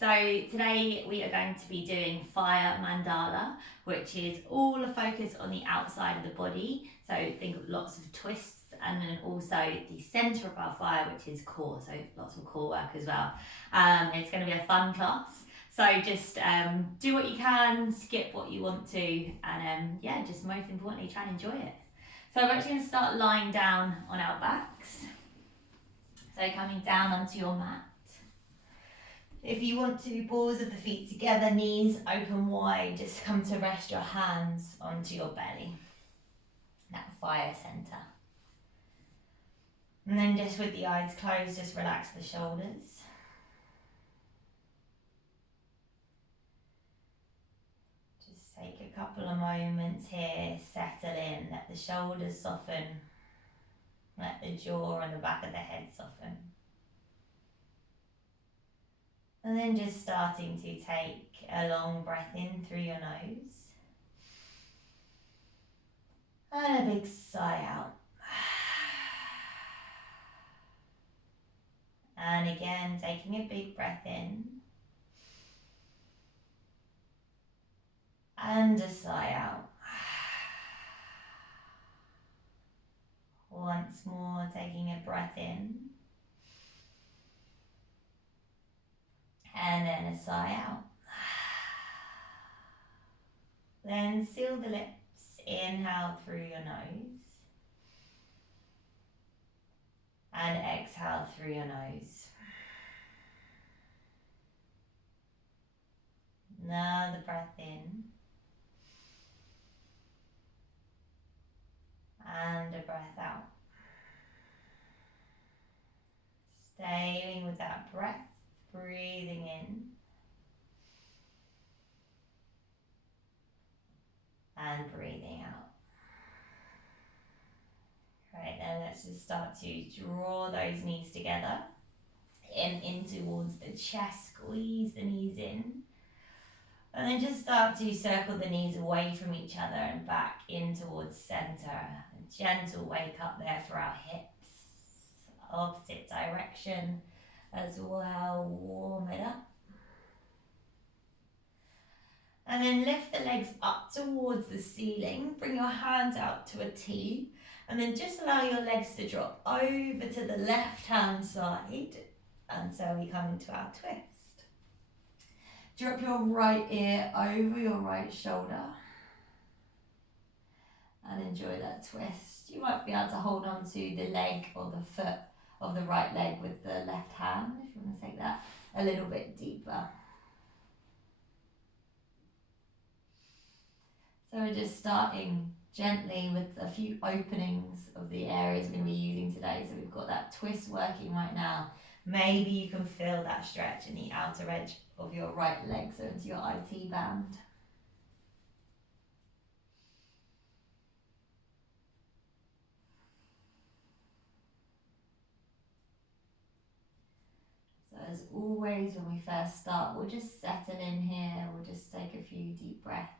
So today we are going to be doing fire mandala, which is all a focus on the outside of the body. So think of lots of twists, and then also the center of our fire, which is core. So lots of core work as well. It's going to be a fun class. So just do what you can, skip what you want to, and yeah, just most importantly, try and enjoy it. So we're actually going to start lying down on our backs. So coming down onto your mat. If you want to, balls of the feet together, knees open wide, just come to rest your hands onto your belly, that fire centre. And then just with the eyes closed, just relax the shoulders. Just take a couple of moments here, settle in, let the shoulders soften, let the jaw and the back of the head soften. And then just starting to take a long breath in through your nose. And a big sigh out. And again, taking a big breath in. And a sigh out. Once more, taking a breath in. And then a sigh out. Then seal the lips. Inhale through your nose. And exhale through your nose. Another breath in. And a breath out. Staying with that breath, breathing in. And breathing out. Right, then let's just start to draw those knees together. In towards the chest, squeeze the knees in. And then just start to circle the knees away from each other and back in towards center. A gentle wake up there for our hips. Opposite direction as well. Warm it up. And then lift the legs up towards the ceiling. Bring your hands out to a T. And then just allow your legs to drop over to the left-hand side until we come into our twist. Drop your right ear over your right shoulder. And enjoy that twist. You might be able to hold on to the leg or the foot of the right leg with the left hand if you want to take that a little bit deeper. So we're just starting gently with a few openings of the areas we're going to be using today. So we've got that twist working right now. Maybe you can feel that stretch in the outer edge of your right leg, so into your IT band. So as always, when we first start, we'll just settle in here. We'll just take a few deep breaths.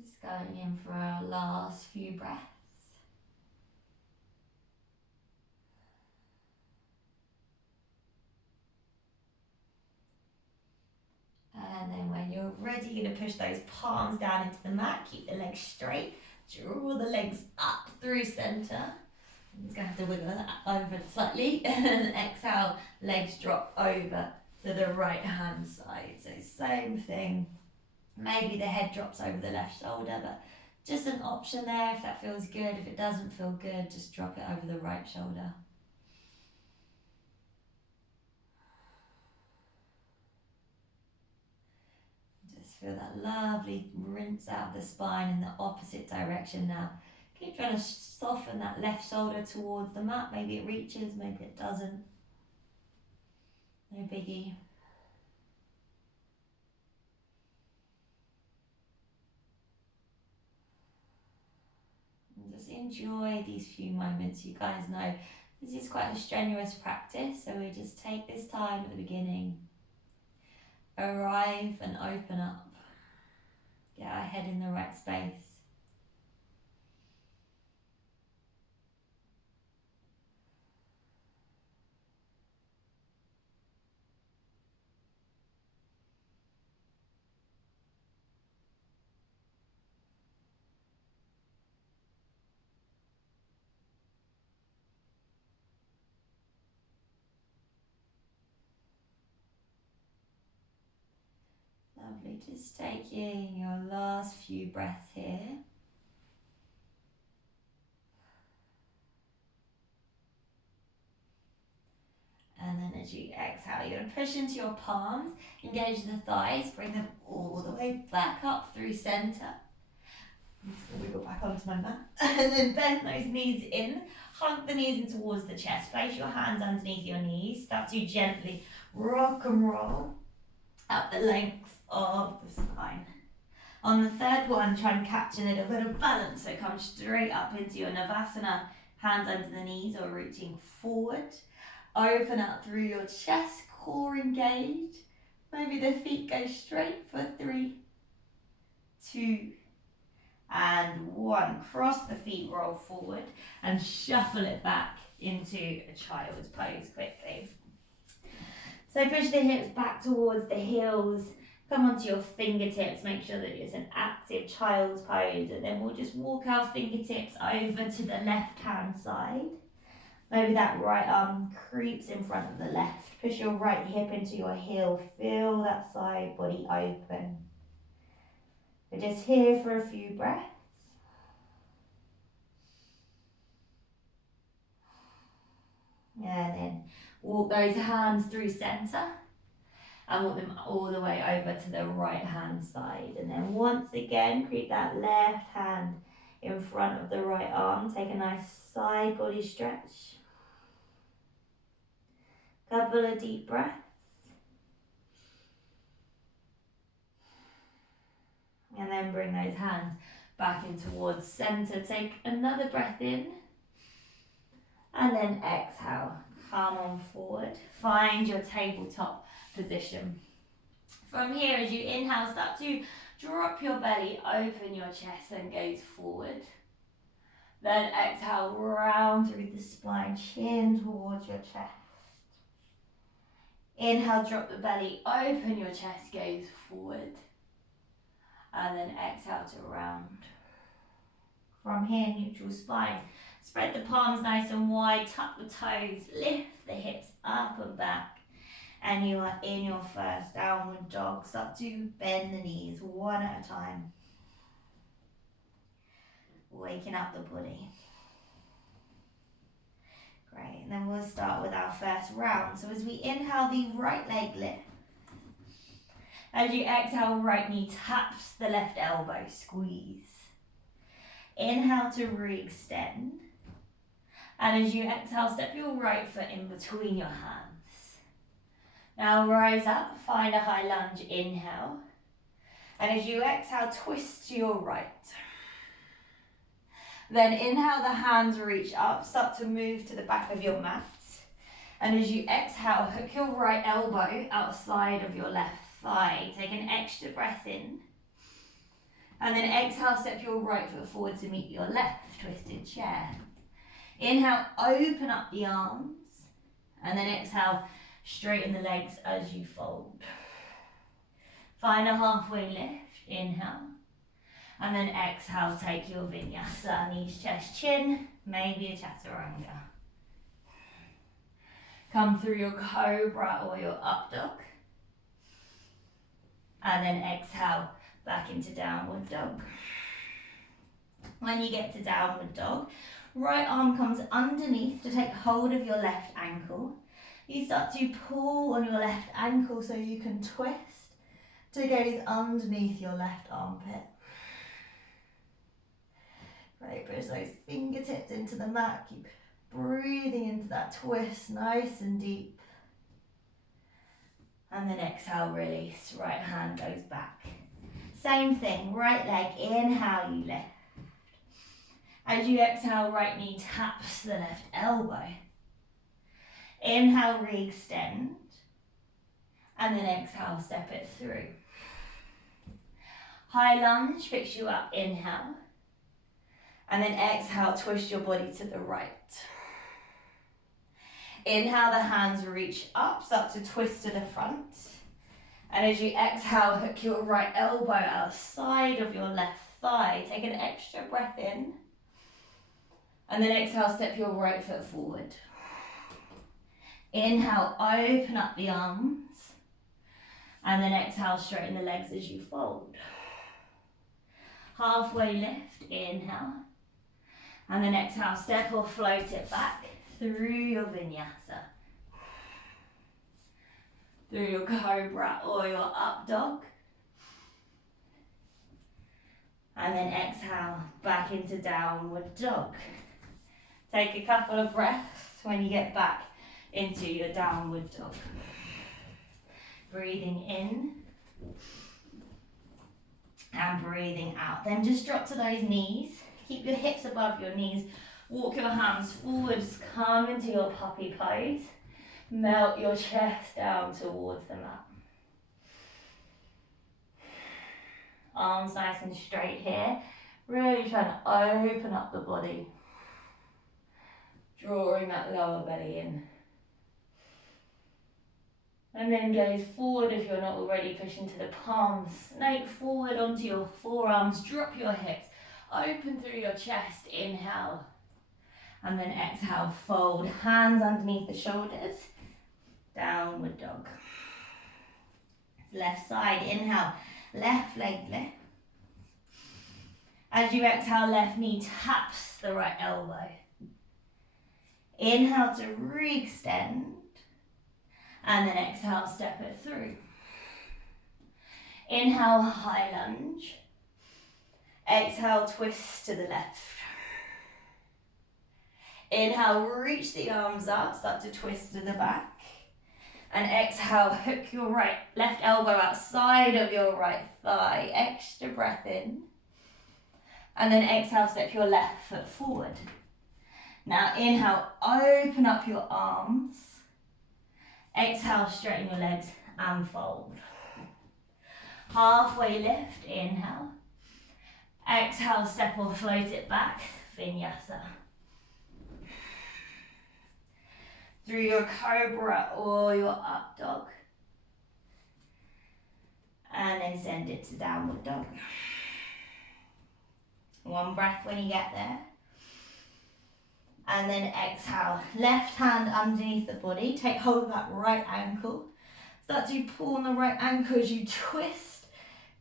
Just going in for our last few breaths. And then when you're ready, you're going to push those palms down into the mat. Keep the legs straight. Draw the legs up through center. I'm just going to have to wiggle that over slightly. And then exhale, legs drop over to the right hand side. So same thing. Maybe the head drops over the left shoulder, but just an option there if that feels good. If it doesn't feel good, just drop it over the right shoulder. Just Feel that lovely rinse out of the spine in the opposite direction now. Keep trying to soften that left shoulder towards the mat. Maybe it reaches, maybe it doesn't. No biggie. And just enjoy these few moments. You guys know this is quite a strenuous practice, so we just take this time at the beginning. Arrive and open up. Get our head in the right space. Lovely, just taking your last few breaths here. And then as you exhale, you're going to push into your palms, engage the thighs, bring them all the way back up through center. I'm just going to wiggle back onto my mat. And then bend those knees in, hug the knees in towards the chest, place your hands underneath your knees, start to gently rock and roll up the length of the spine. On the third one, try and catch a little bit of balance, so come straight up into your Navasana, hands under the knees or reaching forward. Open up through your chest, core engaged. Maybe the feet go straight for 3, 2, and 1. Cross the feet, roll forward, and shuffle it back into a child's pose quickly. So push the hips back towards the heels, come onto your fingertips, make sure that it's an active child's pose, and then we'll just walk our fingertips over to the left hand side. Maybe that right arm creeps in front of the left. Push your right hip into your heel. Feel that side body open. We're just here for a few breaths. And then walk those hands through center and walk them all the way over to the right hand side. And then once again, creep that left hand in front of the right arm. Take a nice side body stretch. Couple of deep breaths. And then bring those hands back in towards center. Take another breath in. And then exhale. Come on forward. Find your tabletop position. From here, as you inhale, start to drop your belly, open your chest and gaze forward. Then exhale, round through the spine, chin towards your chest. Inhale, drop the belly, open your chest, gaze forward. And then exhale to round. From here, neutral spine. Spread the palms nice and wide, tuck the toes, lift the hips up and back. And you are in your first downward dog. Start to bend the knees one at a time. Waking up the body. Great, and then we'll start with our first round. So as we inhale, the right leg lift. As you exhale, right knee taps the left elbow, squeeze. Inhale to re-extend. And as you exhale, step your right foot in between your hands. Now rise up, find a high lunge, inhale. And as you exhale, twist to your right. Then inhale, the hands reach up, start to move to the back of your mat. And as you exhale, hook your right elbow outside of your left thigh. Take an extra breath in. And then exhale, step your right foot forward to meet your left, twisted chair. Inhale, open up the arms. And then exhale, straighten the legs as you fold. Find a halfway lift, inhale. And then exhale, take your vinyasa, knees, chest, chin, maybe a chaturanga. Come through your cobra or your up dog. And then exhale, back into downward dog. When you get to downward dog, right arm comes underneath to take hold of your left ankle. You start to pull on your left ankle so you can twist to gaze underneath your left armpit. Great, push those fingertips into the mat. Keep breathing into that twist, nice and deep. And then exhale, release. Right hand goes back. Same thing, right leg, inhale, you lift. As you exhale, right knee taps the left elbow. Inhale, re-extend. And then exhale, step it through. High lunge, picks you up, inhale. And then exhale, twist your body to the right. Inhale, the hands reach up, start to twist to the front. And as you exhale, hook your right elbow outside of your left thigh. Take an extra breath in. And then exhale, step your right foot forward. Inhale, open up the arms. And then exhale, straighten the legs as you fold. Halfway lift, inhale. And then exhale, step or float it back through your vinyasa. Through your cobra or your up dog. And then exhale, back into downward dog. Take a couple of breaths when you get back into your downward dog. Breathing in and breathing out. Then just drop to those knees. Keep your hips above your knees. Walk your hands forwards, come into your puppy pose. Melt your chest down towards the mat. Arms nice and straight here. Really trying to open up the body. Drawing that lower belly in. And then gaze forward if you're not already. Push into the palms. Snake forward onto your forearms. Drop your hips. Open through your chest. Inhale. And then exhale. Fold. Hands underneath the shoulders. Downward dog. Left side. Inhale. Left leg lift. As you exhale, left knee taps the right elbow. Inhale to re-extend. And then exhale, step it through. Inhale, high lunge. Exhale, twist to the left. Inhale, reach the arms up, start to twist to the back. And exhale, hook your left elbow outside of your right thigh. Extra breath in. And then exhale, step your left foot forward. Now inhale, open up your arms. Exhale, straighten your legs and fold. Halfway lift, inhale. Exhale, step or float it back, vinyasa. Through your cobra or your up dog. And then send it to downward dog. One breath when you get there. And then exhale, left hand underneath the body. Take hold of that right ankle. Start to pull on the right ankle as you twist.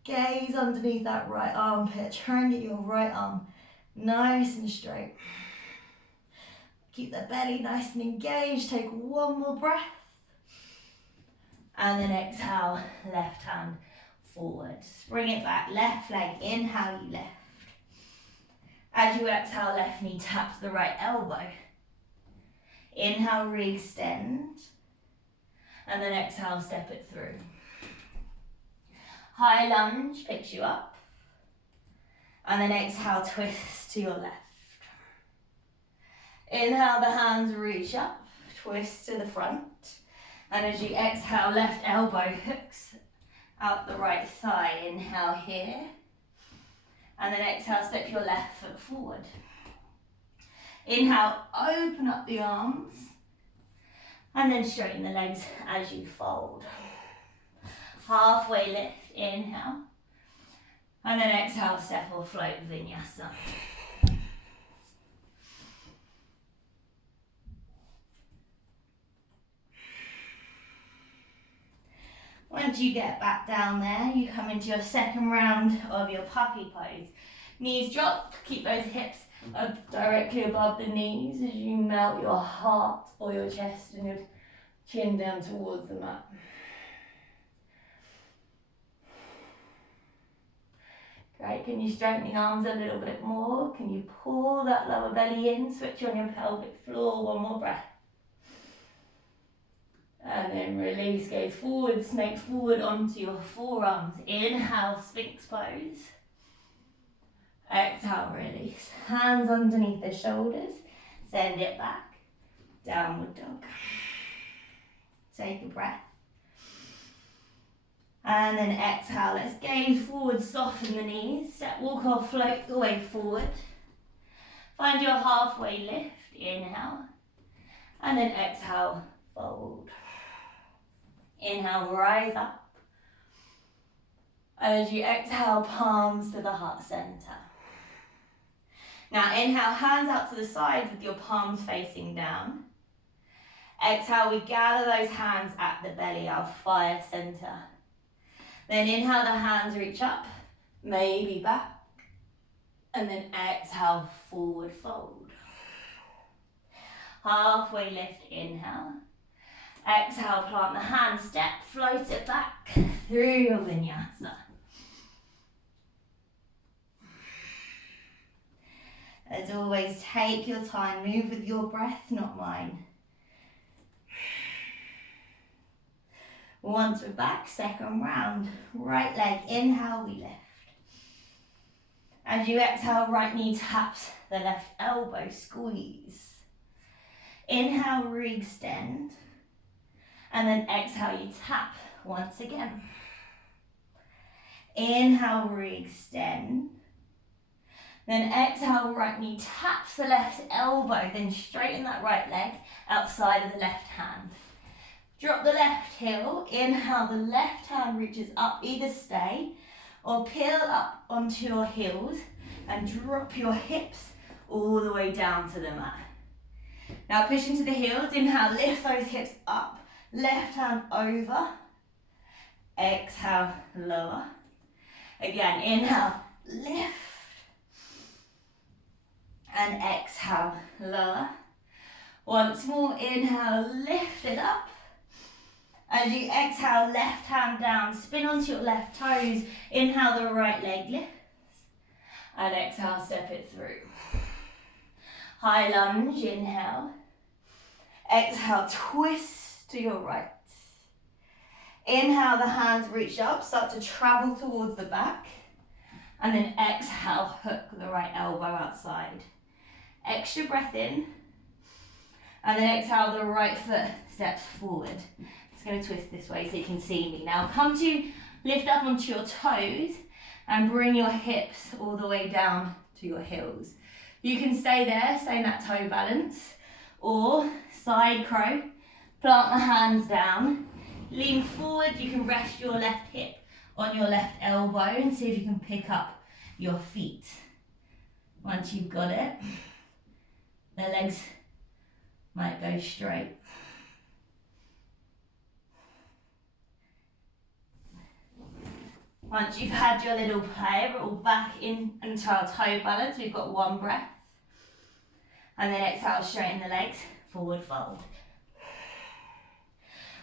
Gaze underneath that right armpit. Try and get your right arm nice and straight. Keep the belly nice and engaged. Take one more breath. And then exhale, left hand forward. Bring it back, left leg, inhale, you lift. As you exhale, left knee taps the right elbow. Inhale, re-extend. And then exhale, step it through. High lunge picks you up. And then exhale, twist to your left. Inhale, the hands reach up, twist to the front. And as you exhale, left elbow hooks out the right thigh. Inhale here. And then exhale, step your left foot forward. Inhale, open up the arms. And then straighten the legs as you fold. Halfway lift, inhale. And then exhale, step or float, vinyasa. Once you get back down there, you come into your second round of your puppy pose. Knees drop, keep those hips directly above the knees as you melt your heart or your chest and your chin down towards the mat. Can you straighten the arms a little bit more? Can you pull that lower belly in? Switch on your pelvic floor. One more breath. And then release, gaze forward, snake forward onto your forearms. Inhale, Sphinx pose. Exhale, release. Hands underneath the shoulders. Send it back. Downward dog. Take a breath. And then exhale, let's gaze forward, soften the knees. Step, walk or float the way forward. Find your halfway lift. Inhale. And then exhale, fold. Inhale, rise up. As you exhale, palms to the heart center. Now inhale, hands out to the sides with your palms facing down. Exhale, we gather those hands at the belly, our fire center. Then inhale, the hands reach up, maybe back. And then exhale, forward fold. Halfway lift, inhale. Exhale, plant the hand, step, float it back through your vinyasa. As always, take your time, move with your breath, not mine. Once we're back, second round. Right leg, inhale, we lift. As you exhale, right knee taps the left elbow, squeeze. Inhale, re-extend. And then exhale, you tap once again. Inhale, re-extend. Then exhale, right knee taps the left elbow, then straighten that right leg outside of the left hand. Drop the left heel, inhale, the left hand reaches up, either stay or peel up onto your heels and drop your hips all the way down to the mat. Now push into the heels, inhale, lift those hips up, left hand over, exhale, lower. Again, inhale, lift, and exhale, lower. Once more, inhale, lift it up. As you exhale, left hand down, spin onto your left toes. Inhale, the right leg lifts. And exhale, step it through. High lunge, inhale. Exhale, twist to your right. Inhale, the hands reach up, start to travel towards the back. And then exhale, hook the right elbow outside. Extra breath in. And then exhale, the right foot steps forward. Just going to twist this way so you can see me. Now come to lift up onto your toes and bring your hips all the way down to your heels. You can stay there, stay in that toe balance, or side crow, plant the hands down, lean forward, you can rest your left hip on your left elbow and see if you can pick up your feet. Once you've got it, the legs might go straight. Once you've had your little play, we're all back into our toe balance. We've got one breath. And then exhale, straighten the legs, forward fold.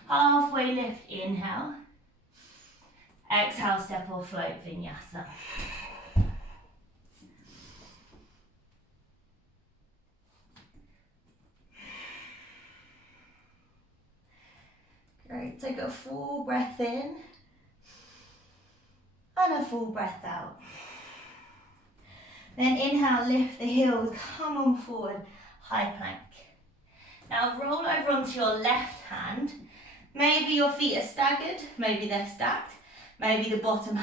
Halfway lift, inhale. Exhale, step or float, vinyasa. Great, take a full breath in. And a full breath out. Then inhale, lift the heels, come on forward, high plank. Now roll over onto your left hand. Maybe your feet are staggered, maybe they're stacked. Maybe the bottom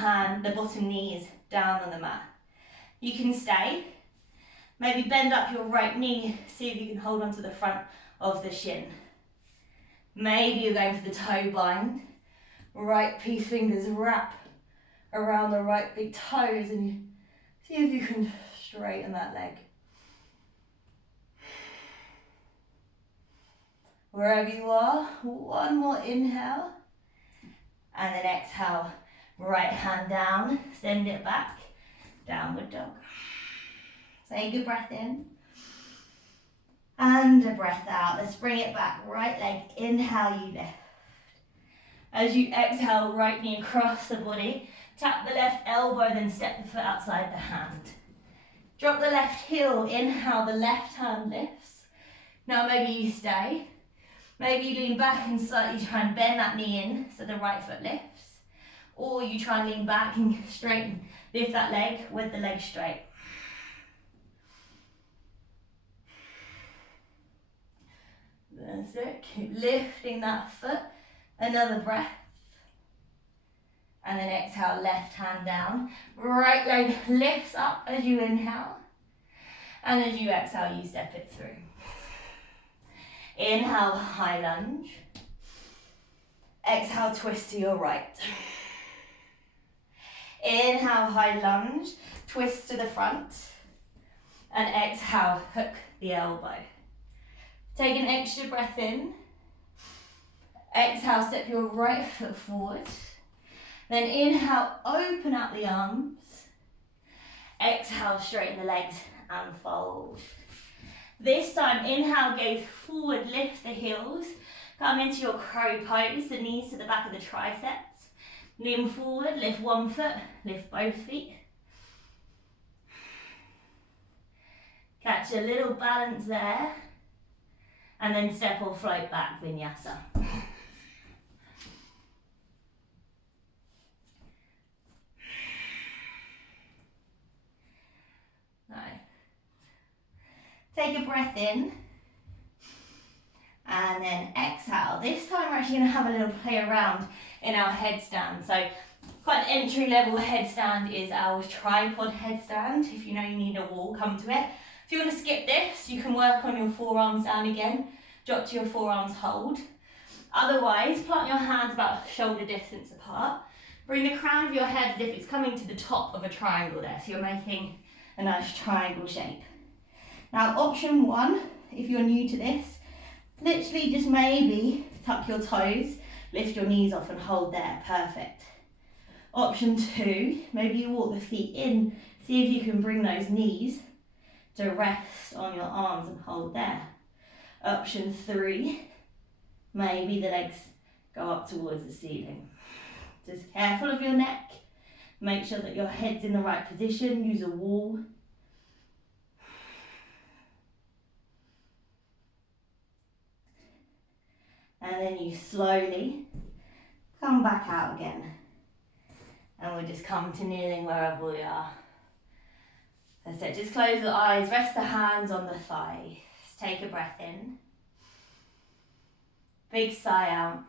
knee is down on the mat. You can stay. Maybe bend up your right knee, see if you can hold onto the front of the shin. Maybe you're going for the toe bind. Right peace fingers wrap around the right big toes and you see if you can straighten that leg. Wherever you are, one more inhale. And then exhale, right hand down, send it back, downward dog. Take a breath in. And a breath out. Let's bring it back, right leg, inhale, you lift. As you exhale, right knee across the body, Tap the left elbow, then step the foot outside the hand. Drop the left heel, inhale, the left hand lifts. Now maybe you stay. Maybe you lean back and slightly try and bend that knee in so the right foot lifts. Or you try and lean back and straighten, lift that leg with the leg straight. That's it, keep lifting that foot. Another breath. And then exhale, left hand down. Right leg lifts up as you inhale. And as you exhale, you step it through. Inhale, high lunge. Exhale, twist to your right. Inhale, high lunge, twist to the front. And exhale, hook the elbow. Take an extra breath in. Exhale, step your right foot forward. Then inhale, open out the arms. Exhale, straighten the legs and fold. This time, inhale, gaze forward, lift the heels. Come into your crow pose, the knees to the back of the triceps. Lean forward, lift one foot, lift both feet. Catch a little balance there. And then step or float back, vinyasa. Take a breath in and then exhale. This time we're actually going to have a little play around in our headstand. So quite an entry level headstand is our tripod headstand. If you know you need a wall, come to it. If you want to skip this, you can work on your forearms down again. Drop to your forearms, hold. Otherwise, plant your hands about shoulder distance apart. Bring the crown of your head as if it's coming to the top of a triangle there. So you're making a nice triangle shape. Now option one, if you're new to this, literally just maybe tuck your toes, lift your knees off and hold there, perfect. Option two, maybe you walk the feet in, see if you can bring those knees to rest on your arms and hold there. Option three, maybe the legs go up towards the ceiling. Just careful of your neck, make sure that your head's in the right position, use a wall. And then you slowly come back out again. And we'll just come to kneeling wherever we are. That's it, just close the eyes, rest the hands on the thighs. Take a breath in. Big sigh out.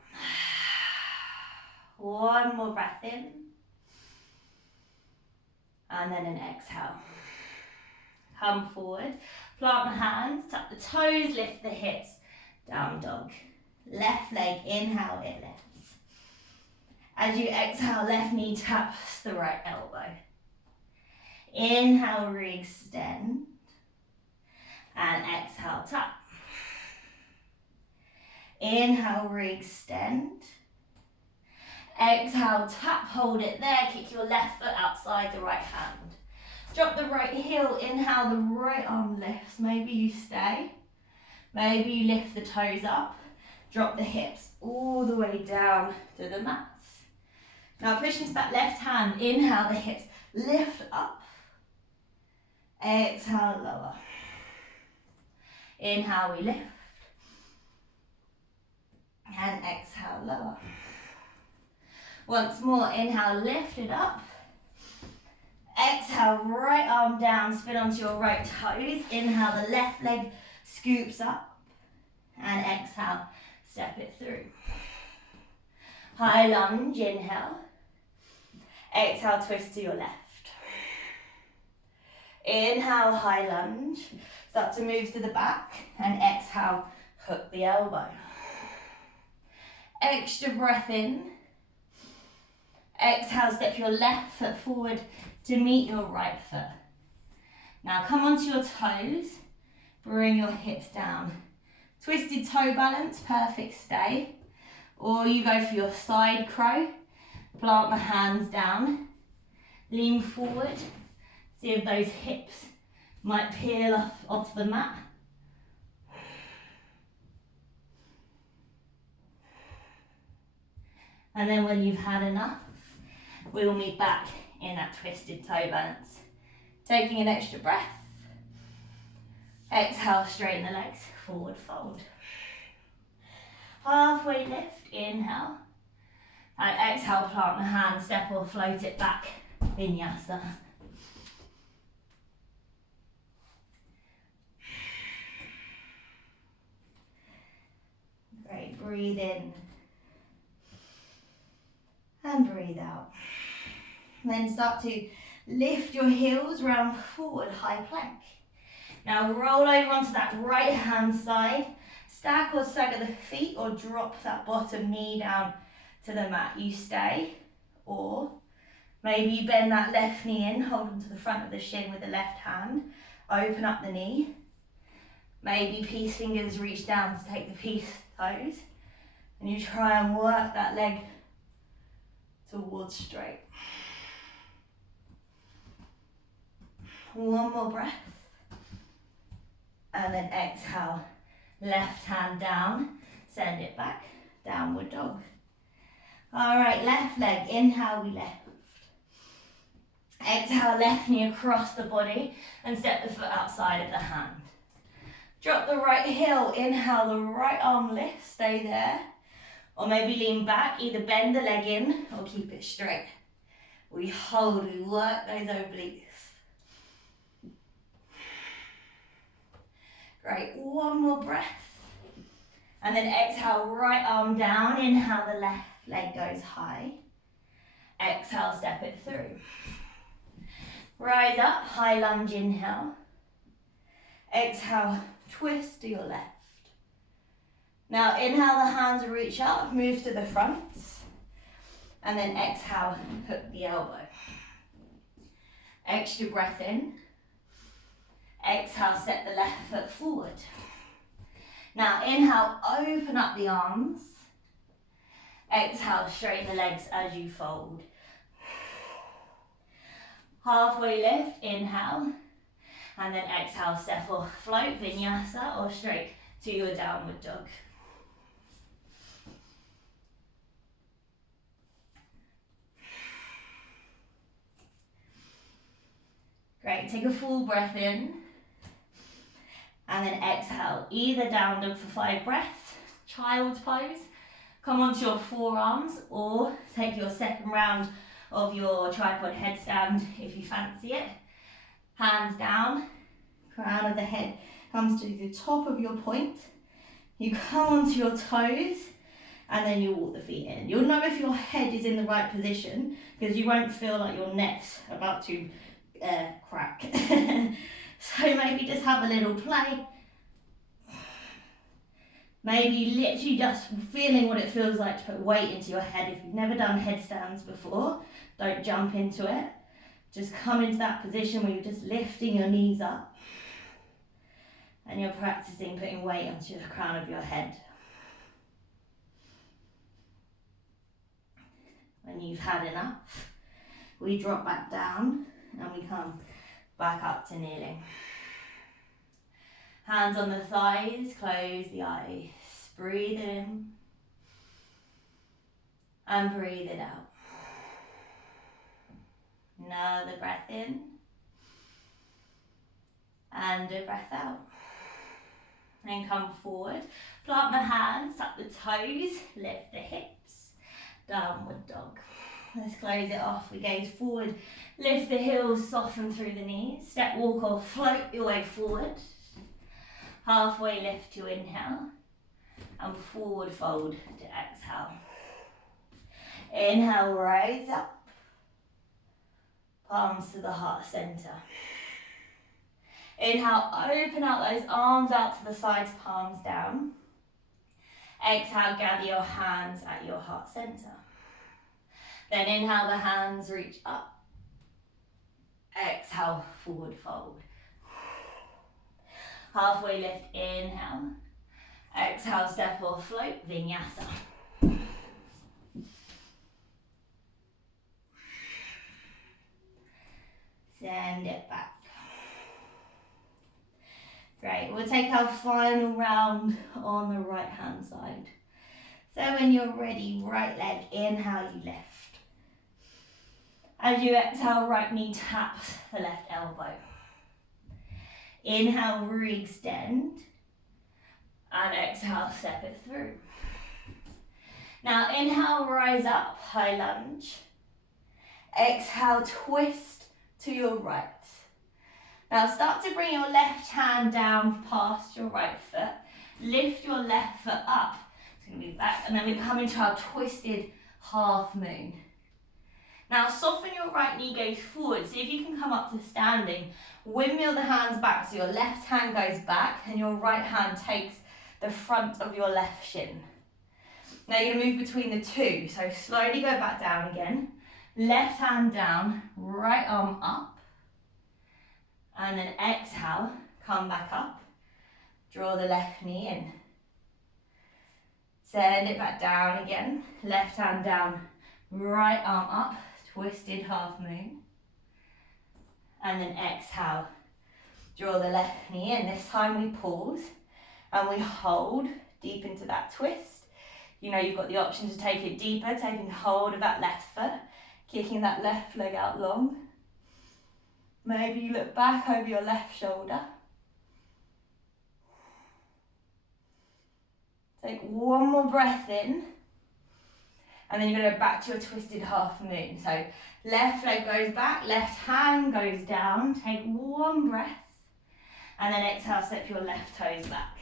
One more breath in. And then an exhale. Come forward, plant the hands, tuck the toes, lift the hips, down dog. Left leg, inhale, it lifts. As you exhale, left knee taps the right elbow. Inhale, re-extend. And exhale, tap. Inhale, re-extend. Exhale, tap, hold it there. Kick your left foot outside the right hand. Drop the right heel, inhale, the right arm lifts. Maybe you stay. Maybe you lift the toes up. Drop the hips all the way down to the mats. Now push into that left hand. Inhale, the hips lift up. Exhale, lower. Inhale, we lift. And exhale, lower. Once more, inhale, lift it up. Exhale, right arm down, spin onto your right toes. Inhale, the left leg scoops up. And exhale, step it through. High lunge, inhale. Exhale, twist to your left. Inhale, high lunge. Start to move to the back. And exhale, hook the elbow. Extra breath in. Exhale, step your left foot forward to meet your right foot. Now come onto your toes. Bring your hips down. Twisted toe balance, perfect stay. Or you go for your side crow. Plant the hands down. Lean forward. See if those hips might peel off the mat. And then when you've had enough, We'll meet back in that twisted toe balance. Taking an extra breath. Exhale, straighten the legs, forward fold. Halfway lift, inhale. And exhale, plant the hand, step or float it back, vinyasa. Great, breathe in. And breathe out. And then start to lift your heels, round forward, high plank. Now roll over onto that right hand side. Stack or stagger the feet or drop that bottom knee down to the mat. You stay, or maybe you bend that left knee in, hold onto the front of the shin with the left hand. Open up the knee. Maybe peace fingers reach down to take the peace toes. And you try and work that leg towards straight. One more breath. And then exhale, left hand down, send it back, downward dog. All right, left leg, inhale, we lift. Exhale, left knee across the body and step the foot outside of the hand. Drop the right heel, inhale, the right arm lift, stay there. Or maybe lean back, either bend the leg in or keep it straight. We hold, we work those obliques. Great, one more breath. And then exhale, right arm down. Inhale, the left leg goes high. Exhale, step it through. Rise up, high lunge, inhale. Exhale, twist to your left. Now inhale, the hands reach up, move to the front. And then exhale, hook the elbow. Extra breath in. Exhale, step the left foot forward. Now inhale, open up the arms. Exhale, straighten the legs as you fold. Halfway lift, inhale. And then exhale, step or float, vinyasa, or straight to your downward dog. Great, take a full breath in. And then exhale, either down dog for 5 breaths, child's pose. Come onto your forearms or take your second round of your tripod headstand if you fancy it. Hands down, crown of the head comes to the top of your point. You come onto your toes and then you walk the feet in. You'll know if your head is in the right position because you won't feel like your neck's about to crack. So maybe just have a little play. Maybe literally just feeling what it feels like to put weight into your head. If you've never done headstands before, don't jump into it. Just come into that position where you're just lifting your knees up and you're practicing putting weight onto the crown of your head. When you've had enough, we drop back down and we come back up to kneeling. Hands on the thighs, close the eyes. Breathe in and breathe it out. Another breath in and a breath out. Then come forward, plant the hands, tuck the toes, lift the hips, downward dog. Let's close it off. We gaze forward, lift the heels, soften through the knees, step, walk or float your way forward. Halfway lift to inhale and forward fold to exhale. Inhale, rise up, palms to the heart center. Inhale, open out those arms out to the sides, palms down. Exhale, gather your hands at your heart center. Then inhale, the hands reach up. Exhale, forward fold. Halfway lift, inhale. Exhale, step or float, vinyasa. Send it back. Great, we'll take our final round on the right hand side. So when you're ready, right leg, inhale, you lift. As you exhale, right knee taps the left elbow. Inhale, re-extend. And exhale, step it through. Now inhale, rise up, high lunge. Exhale, twist to your right. Now start to bring your left hand down past your right foot. Lift your left foot up. It's going to be back, and then we come into our twisted half moon. Now soften your right knee, goes forward. See if you can come up to standing. Windmill the hands back so your left hand goes back and your right hand takes the front of your left shin. Now you're going to move between the two. So slowly go back down again. Left hand down, right arm up. And then exhale, come back up. Draw the left knee in. Send it back down again. Left hand down, right arm up. Twisted half moon. And then exhale. Draw the left knee in. This time we pause and we hold deep into that twist. You know you've got the option to take it deeper, taking hold of that left foot, kicking that left leg out long. Maybe you look back over your left shoulder. Take one more breath in. And then you're going to go back to your twisted half moon. So left leg goes back, left hand goes down. Take one breath. And then exhale, step your left toes back.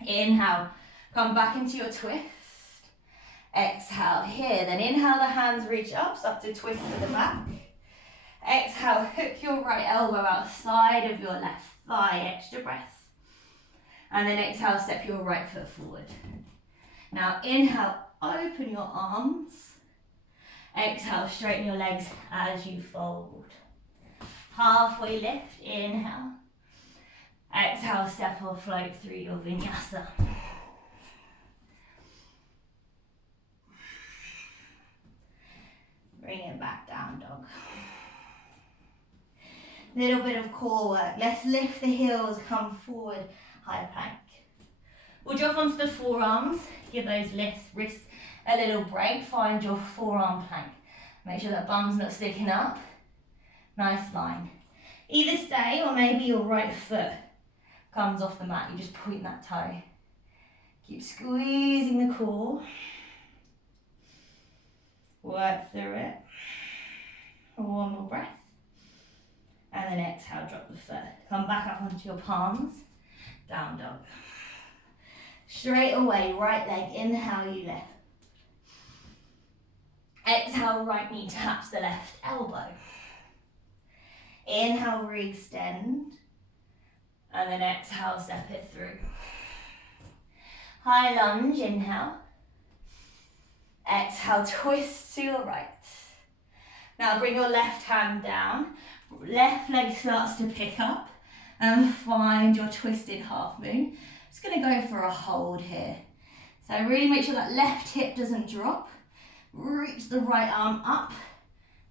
Inhale, come back into your twist. Exhale here. Then inhale, the hands reach up, start to twist to the back. Exhale, hook your right elbow outside of your left thigh, extra breath. And then exhale, step your right foot forward. Now inhale, open your arms. Exhale, straighten your legs as you fold. Halfway lift, inhale. Exhale, step or float through your vinyasa. Bring it back down, dog. Little bit of core work. Let's lift the heels, come forward, high plank. We'll drop onto the forearms, give those wrists a little break, find your forearm plank. Make sure that bum's not sticking up. Nice line. Either stay or maybe your right foot comes off the mat. You just point that toe. Keep squeezing the core. Work through it. One more breath. And then exhale, drop the foot. Come back up onto your palms. Down dog. Straight away, right leg, inhale, you lift. Exhale, right knee taps the left elbow. Inhale, re-extend. And then exhale, step it through. High lunge, inhale. Exhale, twist to your right. Now bring your left hand down. Left leg starts to pick up and find your twisted half moon. Just going to go for a hold here. So really make sure that left hip doesn't drop. Reach the right arm up.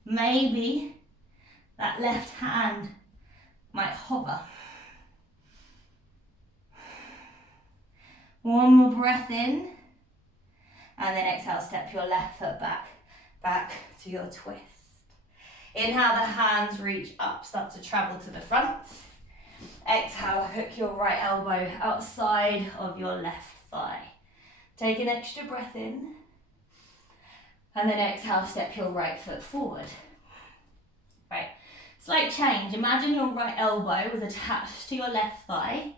Maybe that left hand might hover. One more breath in. And then exhale, step your left foot back to your twist. Inhale, the hands reach up, start to travel to the front. Exhale, hook your right elbow outside of your left thigh. Take an extra breath in. And then exhale, step your right foot forward. Right, slight change. Imagine your right elbow was attached to your left thigh.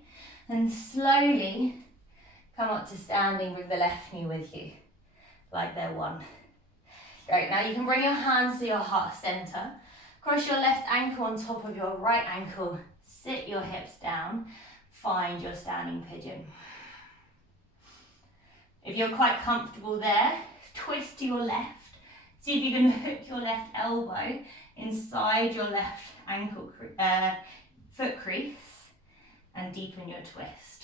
And slowly come up to standing, bring the left knee with you, like they're one. Great, now you can bring your hands to your heart center. Cross your left ankle on top of your right ankle. Sit your hips down. Find your standing pigeon. If you're quite comfortable there, twist to your left. See if you can hook your left elbow inside your left ankle, foot crease and deepen your twist.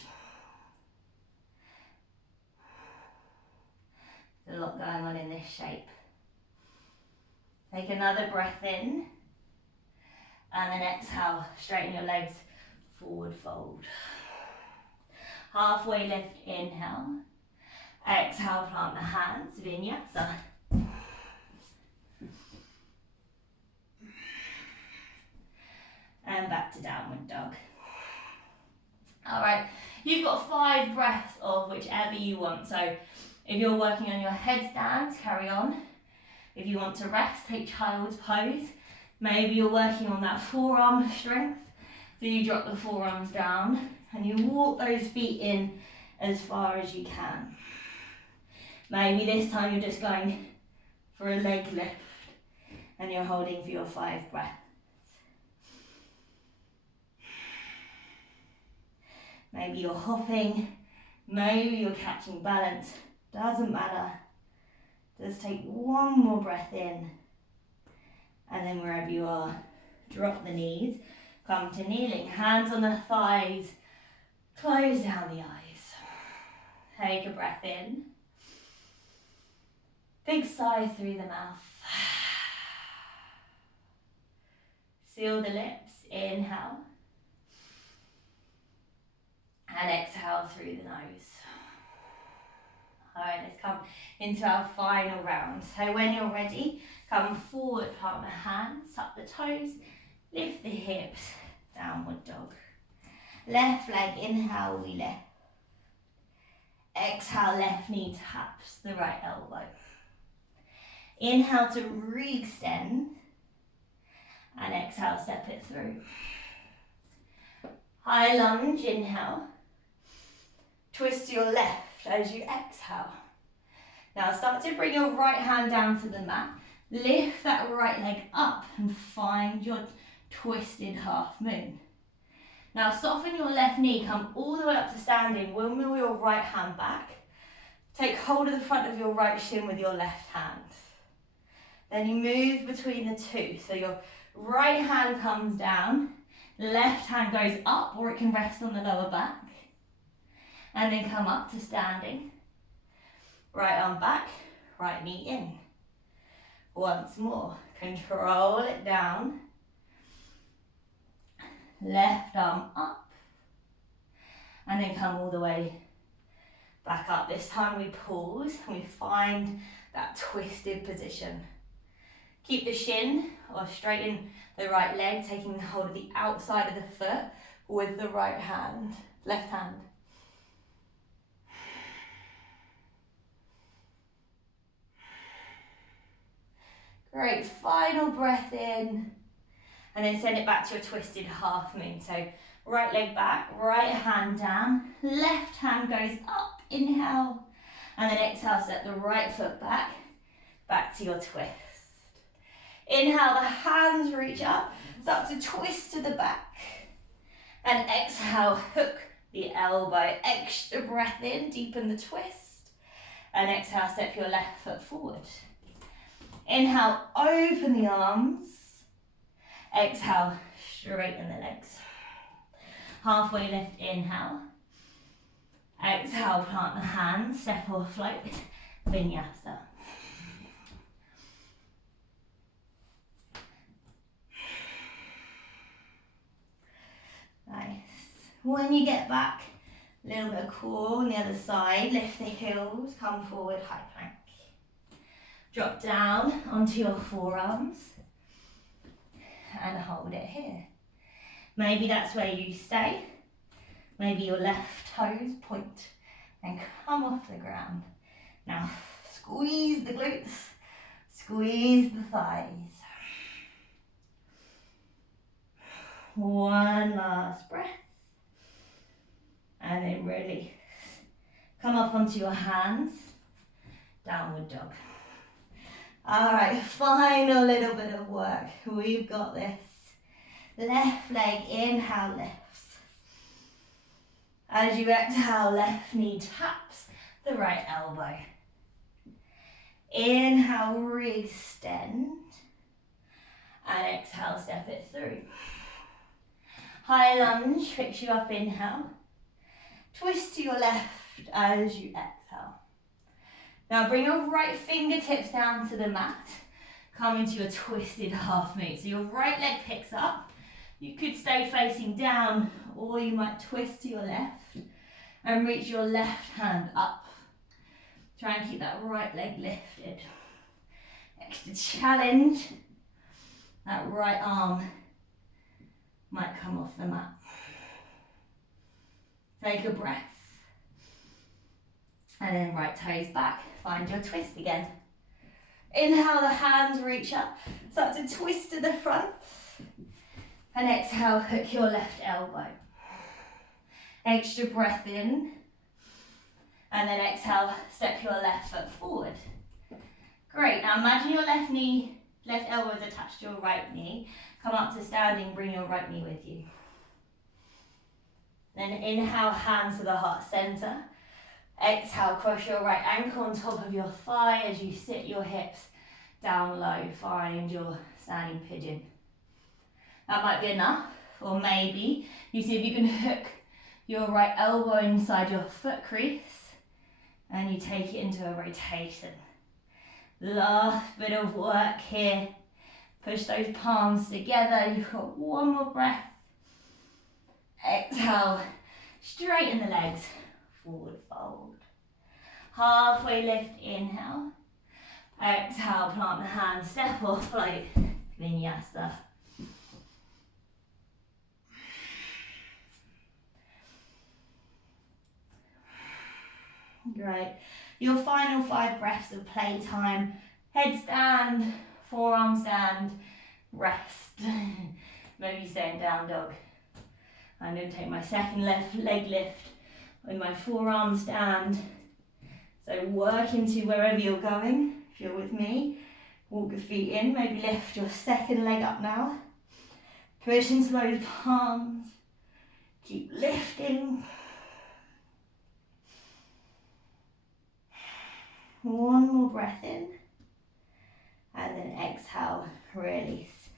There's a lot going on in this shape. Take another breath in. And then exhale, straighten your legs, forward fold. Halfway lift, inhale. Exhale, plant the hands, vinyasa. And back to downward dog. All right, you've got 5 breaths of whichever you want. So if you're working on your headstands, carry on. If you want to rest, take child's pose. Maybe you're working on that forearm strength. So you drop the forearms down and you walk those feet in as far as you can. Maybe this time you're just going for a leg lift and you're holding for your 5 breaths. Maybe you're hopping, maybe you're catching balance, doesn't matter. Just take one more breath in, and then wherever you are, drop the knees, come to kneeling, hands on the thighs, close down the eyes. Take a breath in, big sigh through the mouth. Seal the lips, inhale. And exhale through the nose. All right, let's come into our final round. So when you're ready, come forward, plant the hands, tuck the toes, lift the hips, downward dog. Left leg, inhale, we lift. Exhale, left knee taps the right elbow. Inhale to re-extend, and exhale, step it through. High lunge, inhale. Twist to your left as you exhale. Now start to bring your right hand down to the mat. Lift that right leg up and find your twisted half moon. Now soften your left knee, come all the way up to standing. Wheel your right hand back. Take hold of the front of your right shin with your left hand. Then you move between the two. So your right hand comes down, left hand goes up, or it can rest on the lower back. And then come up to standing. Right arm back, right knee in. Once more, control it down. Left arm up. And then come all the way back up. This time we pause and we find that twisted position. Keep the shin or straighten the right leg, taking hold of the outside of the foot with the right hand, left hand. Great, final breath in, and then send it back to your twisted half moon. So right leg back, right hand down, left hand goes up, inhale, and then exhale, step the right foot back to your twist. Inhale, the hands reach up, start to twist to the back, and exhale, hook the elbow, extra breath in, deepen the twist, and exhale, step your left foot forward. Inhale, open the arms. Exhale, straighten the legs. Halfway lift, inhale. Exhale, plant the hands, step or float, vinyasa. Nice. When you get back, a little bit of core on the other side, lift the heels, come forward, high plank. Drop down onto your forearms and hold it here. Maybe that's where you stay. Maybe your left toes point and come off the ground. Now squeeze the glutes, squeeze the thighs. One last breath. And then release. Come up onto your hands, downward dog. All right, final little bit of work. We've got this. Left leg, inhale, lifts. As you exhale, left knee taps the right elbow. Inhale, re-extend. And exhale, step it through. High lunge, picks you up, inhale. Twist to your left as you exhale. Now bring your right fingertips down to the mat. Come into your twisted half moon. So your right leg picks up. You could stay facing down, or you might twist to your left and reach your left hand up. Try and keep that right leg lifted. Extra challenge. That right arm might come off the mat. Take a breath. And then right toes back. Find your twist again. Inhale, the hands reach up. Start to twist to the front. And exhale, hook your left elbow. Extra breath in. And then exhale, step your left foot forward. Great, now imagine your left elbow is attached to your right knee. Come up to standing, bring your right knee with you. Then inhale, hands to the heart center. Exhale, cross your right ankle on top of your thigh as you sit your hips down low. Find your standing pigeon. That might be enough, or maybe you see if you can hook your right elbow inside your foot crease and you take it into a rotation. Last bit of work here. Push those palms together. You've got one more breath. Exhale, straighten the legs. Forward fold. Halfway lift, inhale. Exhale, plant the hands, step or float. Vinyasa. Great. Your final 5 breaths of playtime. Headstand, forearm stand, rest. Maybe staying down dog. I'm going to take my second left leg lift with my forearm stand. So work into wherever you're going. If you're with me, walk your feet in. Maybe lift your second leg up now. Push into those palms. Keep lifting. One more breath in. And then exhale, release.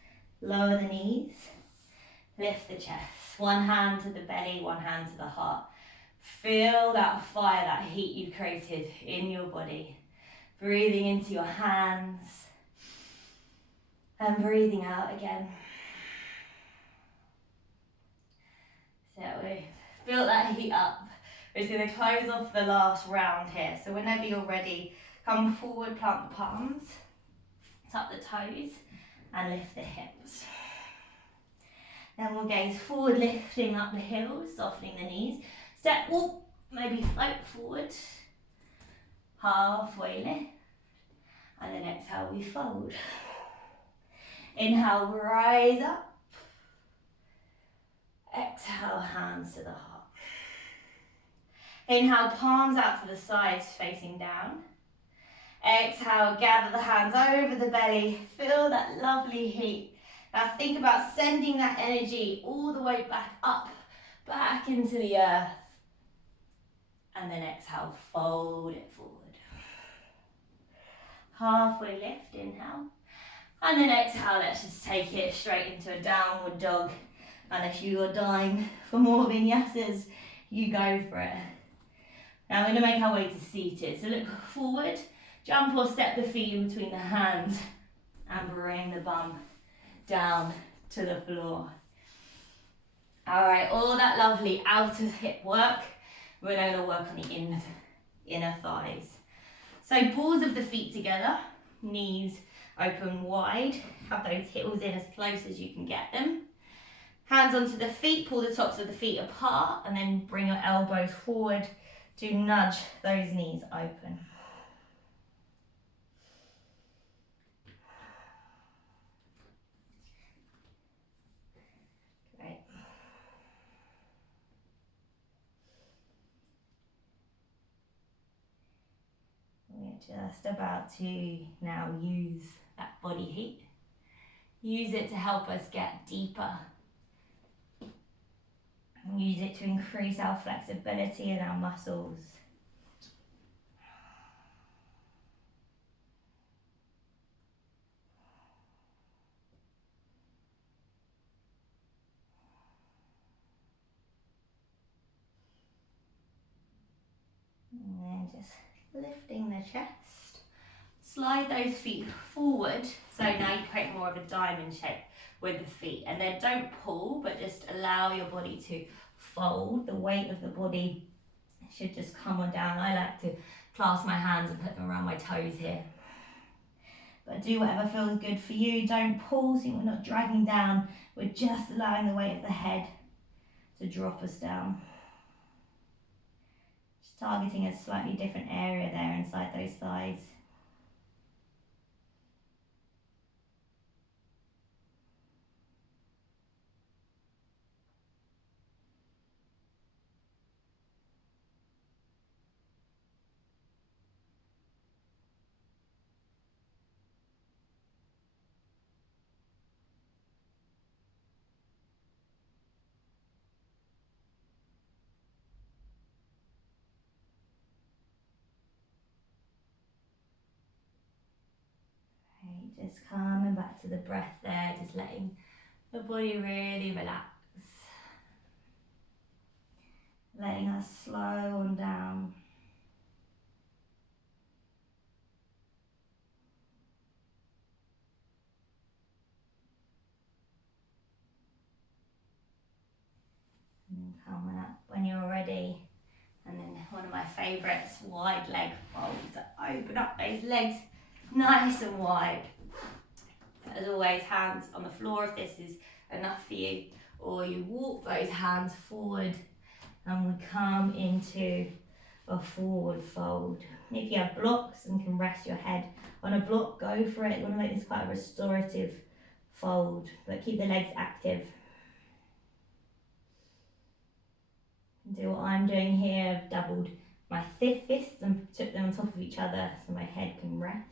Lower the knees. Lift the chest. One hand to the belly, one hand to the heart. Feel that fire, that heat you've created in your body. Breathing into your hands. And breathing out again. So we've built that heat up. We're just going to close off the last round here. So whenever you're ready, come forward, plant the palms. Tuck the toes and lift the hips. Then we'll gaze forward, lifting up the heels, softening the knees. Step, whoop, maybe float forward. Halfway lift. And then exhale, we fold. Inhale, rise up. Exhale, hands to the heart. Inhale, palms out to the sides, facing down. Exhale, gather the hands over the belly. Feel that lovely heat. Now think about sending that energy all the way back up, back into the earth. And then exhale, fold it forward. Halfway lift, inhale. And then exhale, let's just take it straight into a downward dog. And if you are dying for more vinyasas, you go for it. Now we're going to make our way to seated. So look forward, jump or step the feet in between the hands and bring the bum down to the floor. All right, all that lovely outer hip work, we're going to work on the inner thighs. So balls of the feet together, knees open wide, have those heels in as close as you can get them. Hands onto the feet, pull the tops of the feet apart and then bring your elbows forward to nudge those knees open. Great. We're just about to now use that body heat. Use it to help us get deeper. Use it to increase our flexibility in our muscles. And then just lifting the chest. Slide those feet forward, so now you create more of a diamond shape with the feet. And then don't pull, but just allow your body to fold. The weight of the body should just come on down. I like to clasp my hands and put them around my toes here. But do whatever feels good for you. Don't pull, so we're not dragging down. We're just allowing the weight of the head to drop us down. Just targeting a slightly different area there inside those thighs. Okay, just coming back to the breath there, just letting the body really relax. Letting us slow on down. And coming up when you're ready. And then one of my favourites, wide leg folds. Open up those legs nice and wide. As always, hands on the floor if this is enough for you. Or you walk those hands forward and we come into a forward fold. If you have blocks and can rest your head on a block, go for it. You want to make this quite a restorative fold, but keep the legs active. Do what I'm doing here. I've doubled my fists and took them on top of each other so my head can rest.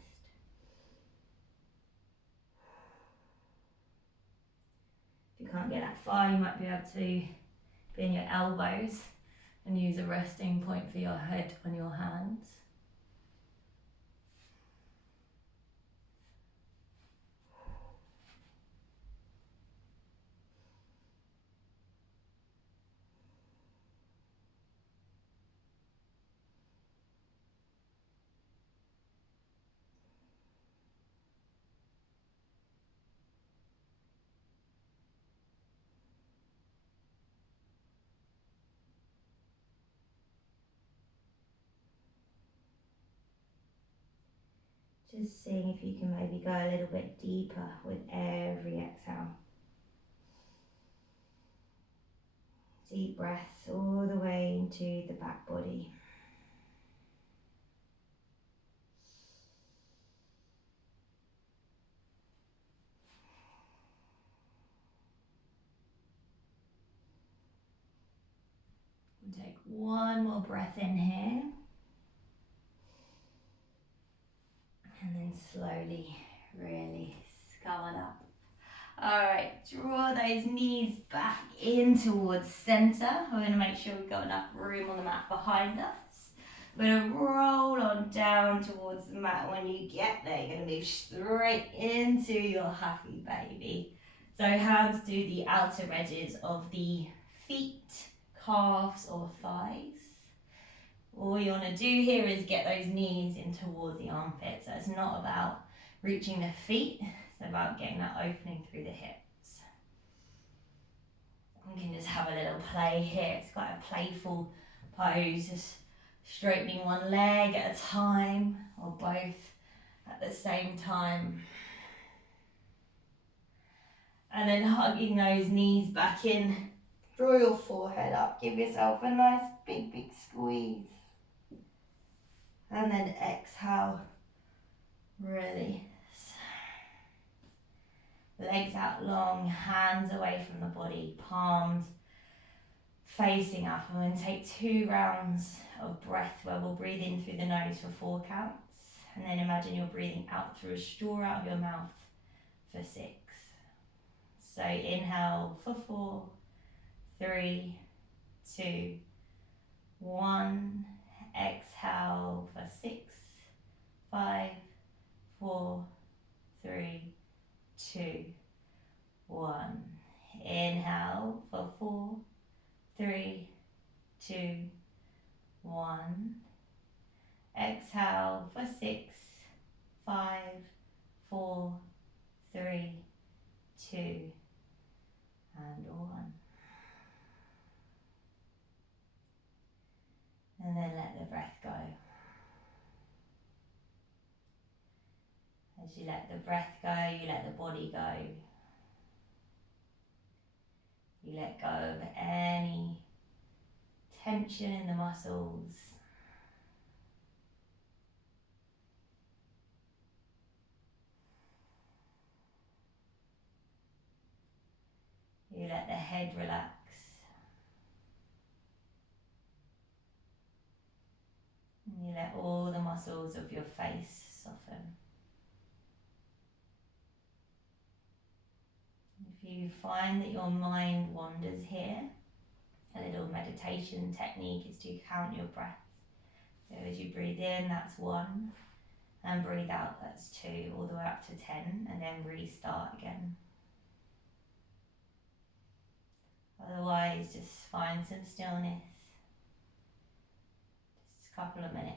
If you can't get that far, you might be able to be in your elbows and use a resting point for your head on your hands. Just seeing if you can maybe go a little bit deeper with every exhale. Deep breaths all the way into the back body. We'll take one more breath in here. And then slowly release, come on up. Alright, draw those knees back in towards centre. We're going to make sure we've got enough room on the mat behind us. We're going to roll on down towards the mat. When you get there, you're going to move straight into your happy baby. So hands to the outer edges of the feet, calves or thighs. All you want to do here is get those knees in towards the armpits. So it's not about reaching the feet, it's about getting that opening through the hips. We can just have a little play here. It's quite a playful pose, just straightening one leg at a time or both at the same time. And then hugging those knees back in. Draw your forehead up, give yourself a nice big squeeze. And then exhale, release. Legs out long, hands away from the body, palms facing up. And then take 2 rounds of breath where we'll breathe in through the nose for 4 counts. And then imagine you're breathing out through a straw out of your mouth for 6. So inhale for 4, 3, 2, 1. Exhale for 6, 5, 4, 3, 2, 1. Inhale for 4, 3, 2, 1. Exhale for 6, 5, 4, 3, 2, and 1. And then let the breath go. As As you let the breath go, you let the body go. You let go of any tension in the muscles. You let the head relax. And you let all the muscles of your face soften. If you find that your mind wanders here, a little meditation technique is to count your breath. So as you breathe in, that's 1, and breathe out, that's 2, all the way up to 10, and then restart again. Otherwise, just find some stillness. Just a couple of minutes.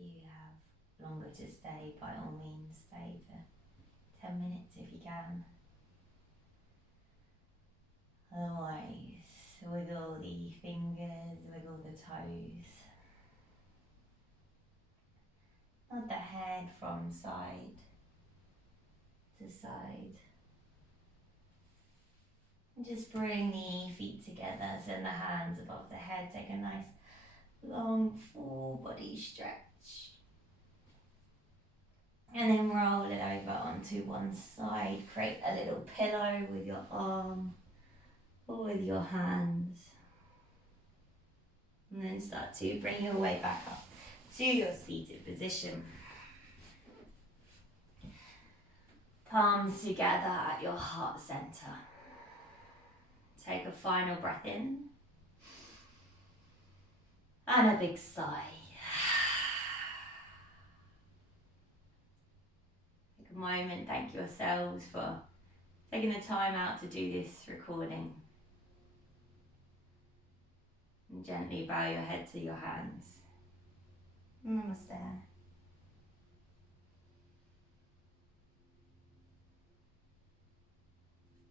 If you have longer to stay, by all means stay for 10 minutes if you can. Otherwise, wiggle the fingers, wiggle the toes. Nod the head from side to side. And just bring the feet together, send the hands above the head, take a nice long full body stretch. And then roll it over onto one side, create a little pillow with your arm or with your hands. And then start to bring your way back up to your seated position. Palms together at your heart center. Take a final breath in. And a big sigh. Take a moment, thank yourselves for taking the time out to do this recording. And gently bow your head to your hands. Namaste.